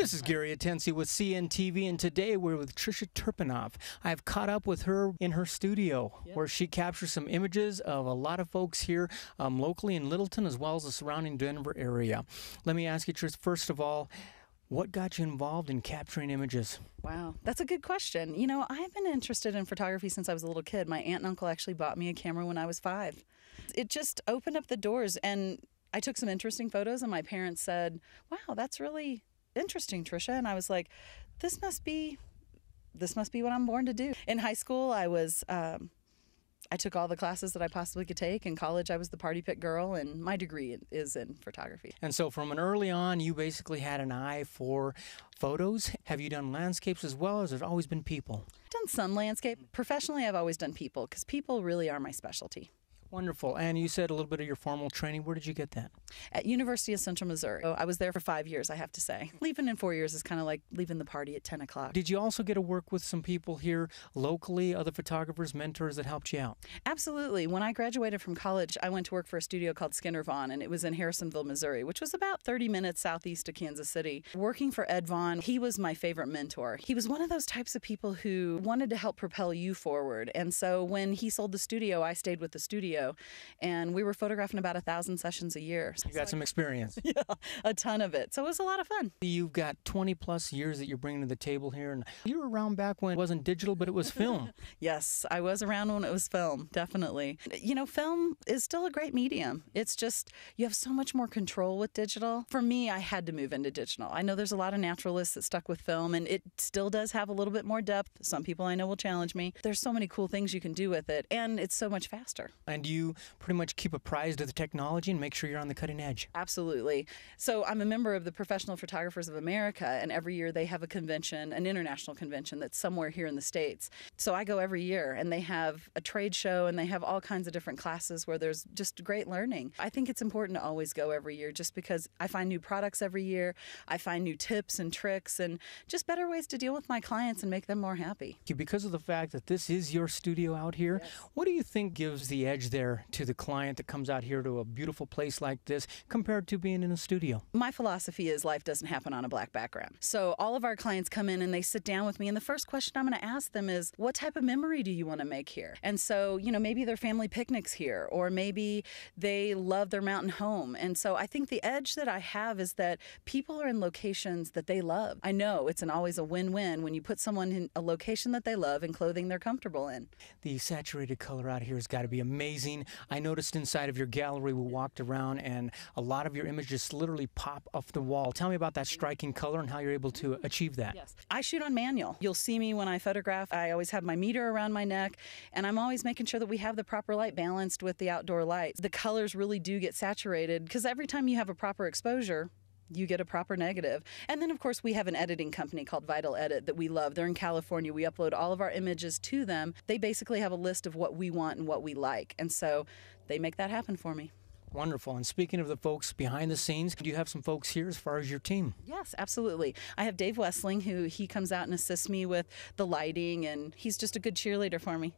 This is Gary Atensi with CNTV, and today we're with Tricia Turpenoff. I've caught up with her in her studio, where she captures some images of a lot of folks here locally in Littleton as well as the surrounding Denver area. Let me ask you, Tricia, first of all, what got you involved in capturing images? Wow, that's a good question. You know, I've been interested in photography since I was a little kid. My aunt and uncle actually bought me a camera when I was 5. It just opened up the doors, and I took some interesting photos, and my parents said, wow, that's really interesting, Tricia. And I was like, this must be what I'm born to do. In high school, I took all the classes that I possibly could take. In college, I was the party pick girl, and my degree is in photography. And so from an early on, you basically had an eye for photos. Have you done landscapes as well, or has it always been people? I've done some landscape. Professionally, I've always done people, because people really are my specialty. Wonderful. And you said a little bit of your formal training. Where did you get that? At University of Central Missouri. I was there for 5 years, I have to say. Leaving in 4 years is kind of like leaving the party at 10 o'clock. Did you also get to work with some people here locally, other photographers, mentors that helped you out? Absolutely. When I graduated from college, I went to work for a studio called Skinner Vaughn, and it was in Harrisonville, Missouri, which was about 30 minutes southeast of Kansas City. Working for Ed Vaughn, he was my favorite mentor. He was one of those types of people who wanted to help propel you forward. And so when he sold the studio, I stayed with the studio, and we were photographing about 1,000 sessions a year. You got some experience. Yeah, a ton of it. So it was a lot of fun. You've got 20 plus years that you're bringing to the table here, and you were around back when it wasn't digital, but it was film. Yes, I was around when it was film, definitely. You know, film is still a great medium. It's just, you have so much more control with digital. For me, I had to move into digital. I know there's a lot of naturalists that stuck with film, and it still does have a little bit more depth. Some people I know will challenge me. There's so many cool things you can do with it, and it's so much faster. And you pretty much keep apprised of the technology and make sure you're on the cutting edge. Absolutely. So I'm a member of the Professional Photographers of America, and every year they have a convention, an international convention that's somewhere here in the States. So I go every year, and they have a trade show, and they have all kinds of different classes where there's just great learning. I think it's important to always go every year, just because I find new products every year. I find new tips and tricks and just better ways to deal with my clients and make them more happy. Because of the fact that this is your studio out here, yes, what do you think gives the edge there to the client that comes out here to a beautiful place like this compared to being in a studio? My philosophy is life doesn't happen on a black background. So all of our clients come in and they sit down with me, and the first question I'm going to ask them is, what type of memory do you want to make here? And so, you know, maybe their family picnics here, or maybe they love their mountain home. And so I think the edge that I have is that people are in locations that they love. I know it's always a win-win when you put someone in a location that they love and clothing they're comfortable in. The saturated color out here has got to be amazing. I noticed inside of your gallery, we walked around, and a lot of your images literally pop off the wall. Tell me about that striking color and how you're able to achieve that. Yes. I shoot on manual. You'll see me when I photograph. I always have my meter around my neck, and I'm always making sure that we have the proper light balanced with the outdoor lights. The colors really do get saturated, because every time you have a proper exposure, you get a proper negative. And then, of course, we have an editing company called Vital Edit that we love. They're in California. We upload all of our images to them. They basically have a list of what we want and what we like. And so they make that happen for me. Wonderful. And speaking of the folks behind the scenes, do you have some folks here as far as your team? Yes, absolutely. I have Dave Wessling, he comes out and assists me with the lighting, and he's just a good cheerleader for me.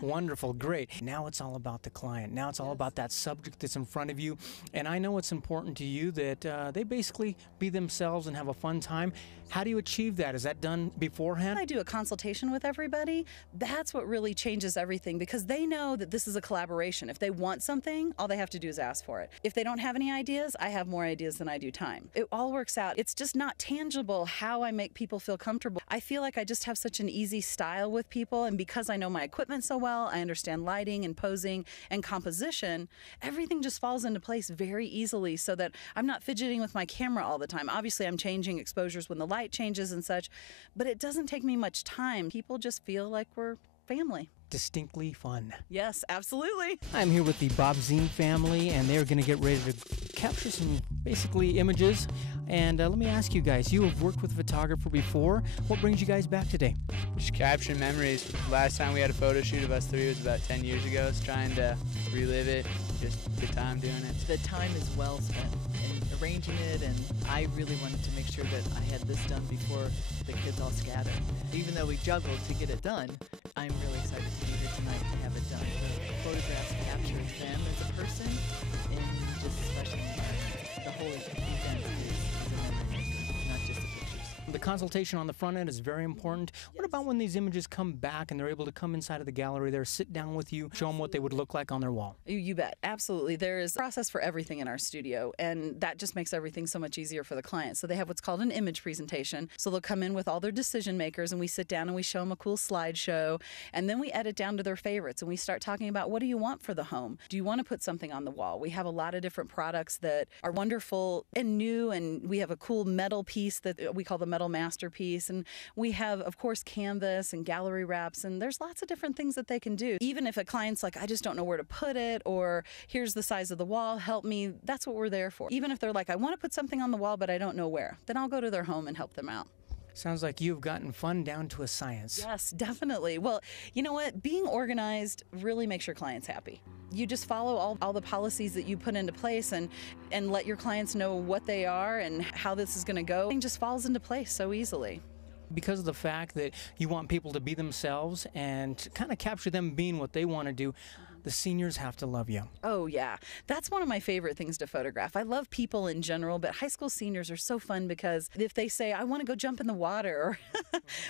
Wonderful. Great. Now it's all about the client. Now it's all about that subject that's in front of you. And I know it's important to you that they basically be themselves and have a fun time. How do you achieve that? Is that done beforehand? I do a consultation with everybody. That's what really changes everything, because they know that this is a collaboration. If they want something, all they have to do is ask for it. If they don't have any ideas, I have more ideas than I do time. It all works out. It's just not tangible how I make people feel comfortable. I feel like I just have such an easy style with people, and because I know my equipment so well, I understand lighting and posing and composition, everything just falls into place very easily, so that I'm not fidgeting with my camera all the time. Obviously, I'm changing exposures when the light changes and such, but it doesn't take me much time. People just feel like we're family. Distinctly fun. Yes, absolutely. I'm here with the Bob Zine family, and they're going to get ready to capture some basically images. And let me ask you guys, you have worked with a photographer before. What brings you guys back today? Just capturing memories. Last time we had a photo shoot of us three was about 10 years ago. It's trying to relive it. Just a good time doing it. The time is well spent in arranging it, and I really wanted to make sure that I had this done before the kids all scatter. Even though we juggled to get it done, I'm really excited to be here tonight to have it done. The photographs capture them as a person in this special environment. The whole event is a memory, not just a picture. The consultation on the front end is very important. What about when these images come back and they're able to come inside of the gallery there, sit down with you, show them what they would look like on their wall? You bet. Absolutely. There is a process for everything in our studio, and that just makes everything so much easier for the client. So they have what's called an image presentation. So they'll come in with all their decision makers, and we sit down and we show them a cool slideshow, and then we edit down to their favorites, and we start talking about, what do you want for the home? Do you want to put something on the wall? We have a lot of different products that are wonderful and new, and we have a cool metal piece that we call the metal masterpiece. And we have, of course, canvas and gallery wraps, and there's lots of different things that they can do. Even if a client's like, I just don't know where to put it, or here's the size of the wall, help me, that's what we're there for. Even if they're like, I want to put something on the wall, but I don't know where, then I'll go to their home and help them out. Sounds like you've gotten fun down to a science. Yes, definitely. Well, you know what? Being organized really makes your clients happy. You just follow all the policies that you put into place and let your clients know what they are and how this is going to go. It just falls into place so easily. Because of the fact that you want people to be themselves and kind of capture them being what they want to do, the seniors have to love you. Oh, yeah. That's one of my favorite things to photograph. I love people in general, but high school seniors are so fun because if they say, I want to go jump in the water,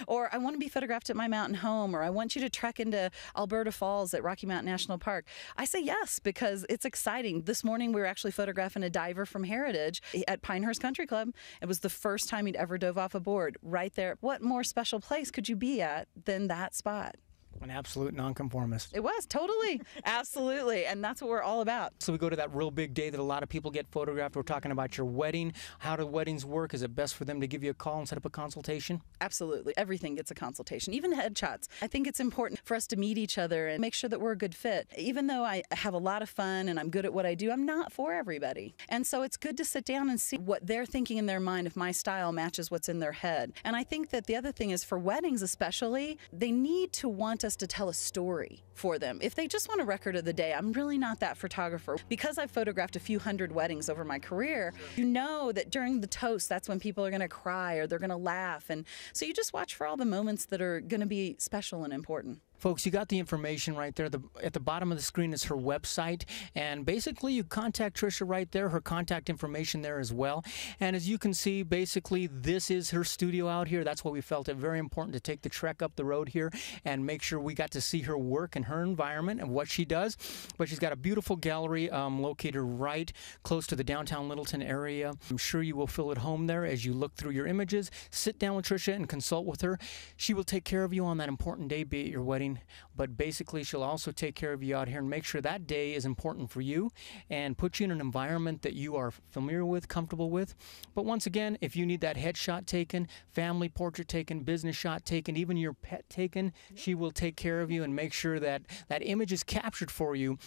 or I want to be photographed at my mountain home, or I want you to trek into Alberta Falls at Rocky Mountain National Park, I say yes because it's exciting. This morning we were actually photographing a diver from Heritage at Pinehurst Country Club. It was the first time he'd ever dove off a board right there. What more special place could you be at than that spot? An absolute nonconformist. It was, totally. Absolutely. And that's what we're all about. So we go to that real big day that a lot of people get photographed. We're talking about your wedding. How do weddings work? Is it best for them to give you a call and set up a consultation? Absolutely. Everything gets a consultation, even headshots. I think it's important for us to meet each other and make sure that we're a good fit. Even though I have a lot of fun and I'm good at what I do, I'm not for everybody. And so it's good to sit down and see what they're thinking in their mind if my style matches what's in their head. And I think that the other thing is, for weddings especially, they need to want us to tell a story for them. If they just want a record of the day, I'm really not that photographer. Because I've photographed a few hundred weddings over my career, you know that during the toast, that's when people are going to cry or they're going to laugh. And so you just watch for all the moments that are going to be special and important. Folks, you got the information right there. At the bottom of the screen is her website, and basically you contact Tricia right there, her contact information there as well. And as you can see, basically this is her studio out here. That's why we felt it very important to take the trek up the road here and make sure we got to see her work and her environment and what she does. But she's got a beautiful gallery located right close to the downtown Littleton area. I'm sure you will feel at home there as you look through your images. Sit down with Tricia and consult with her. She will take care of you on that important day, be it your wedding, but basically she'll also take care of you out here and make sure that day is important for you and put you in an environment that you are familiar with, comfortable with. But once again, if you need that headshot taken, family portrait taken, business shot taken, even your pet taken, she will take care of you and make sure that that image is captured for you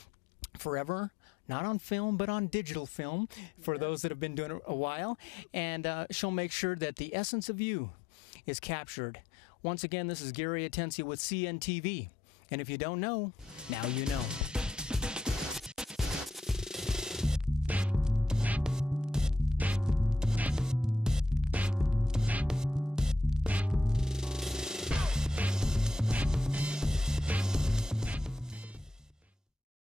forever. Not on film, but on digital film for those that have been doing it a while. And she'll make sure that the essence of you is captured. Once again, this is Gary Atencio with CNTV. And if you don't know, now you know.